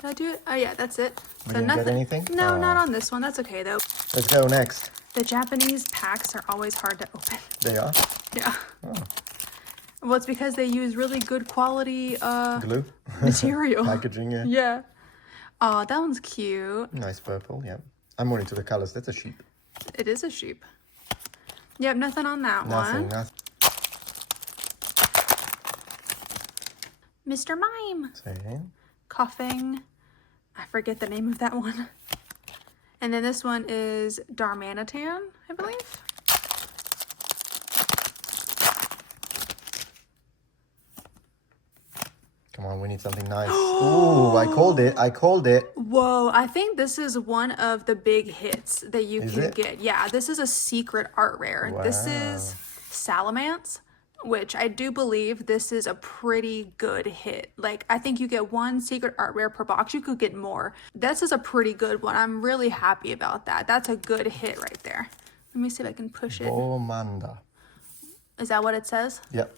Did I do it? Oh yeah, that's it. We didn't get anything? No, Oh. not on this one. That's okay though. Let's go next. The Japanese packs are always hard to open. They are? Yeah. Oh. Well, it's because they use really good quality Glue? material. Packaging, yeah. Yeah. Oh, that one's cute. Nice purple, yeah. I'm more into the colors. That's a sheep. It is a sheep. Yep, nothing on that Nothing, one. nothing. Mr. Mime. Same. Coughing. I forget the name of that one. And then this one is Darmanitan, I believe. Come on, we need something nice. Ooh, I called it. I called it. Whoa, I think this is one of the big hits that you can get. Yeah, this is a secret art rare. Wow. This is Salamence, which I do believe this is a pretty good hit. Like, I think you get one secret art rare per box. You could get more. This is a pretty good one. I'm really happy about that. That's a good hit right there. Let me see if I can push it. Bomanda. Is that what it says? Yep.